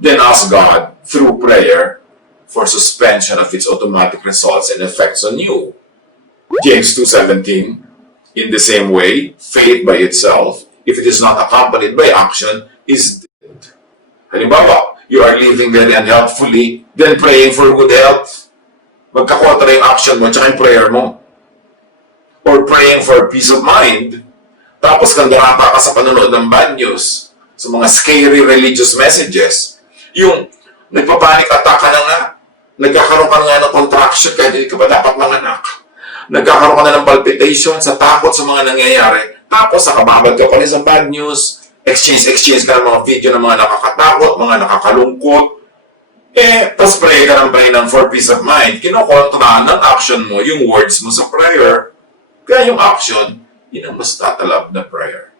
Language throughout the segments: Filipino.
then ask God through prayer for suspension of its automatic results and effects on you. James 2:17, in the same way, faith by itself, if it is not accompanied by action, is dead. Halimbawa, you are living very unhealthfully, then praying for good health. Magkakontra yung action mo, tsaka yung prayer mo. Or praying for peace of mind, tapos kandurata ka sa panonood ng bad news, sa mga scary religious messages, yung nagpapanik attack ka na nga, nagkakaroon ka nga ng contraction kahit hindi ka ba dapat manganak, nagkakaroon ka na ng palpitation sa takot sa mga nangyayari, tapos nakababad ka pa rin sa bad news, exchange ka ng mga video ng mga nakakatakot, mga nakakalungkot, tapos pray ka ng for peace of mind, kinokontra ng action mo, yung words mo sa prayer. Kaya yung action, yun ang mas tatalab na prayer.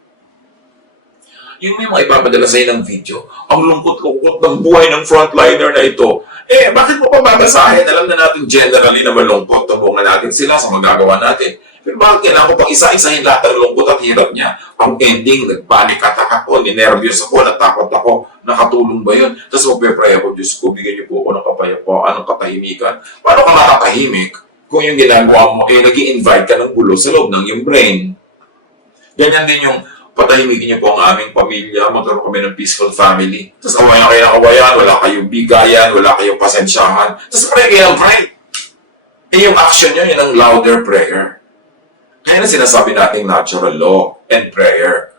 Yung may mga ipapadala sa'yo ng video, ang lungkot-lungkot ng buhay ng frontliner na ito. Bakit mo pa babasahin? Alam na natin generally na malungkot, tabungan natin sila sa magagawa natin. Pero bakit kailangan ko pang isa-isahin lahat ng lungkot at hirap niya? Ang ending, nagpanik-attack ako, ninervyos ako, natakot ako, nakatulong ba yun? Tapos magpe-pray ako, Diyos ko, bigyan niyo po ako ng kapayapaan, ng katahimikan. Paano ka makakahimik? Kung yung ginagawa mo, nag-i-invite ka ng gulo sa loob ng iyong brain. Ganyan din yung patahimikin niyo po ang aming pamilya, magkaroon kami ng peaceful family. Tapos awayan kayo ng awayan, wala kayong bigayan, wala kayong pasensyahan. Tapos pray kayo ng pray. Yung action nyo, yun ang louder prayer. Kaya na sinasabi natin natural law and prayer.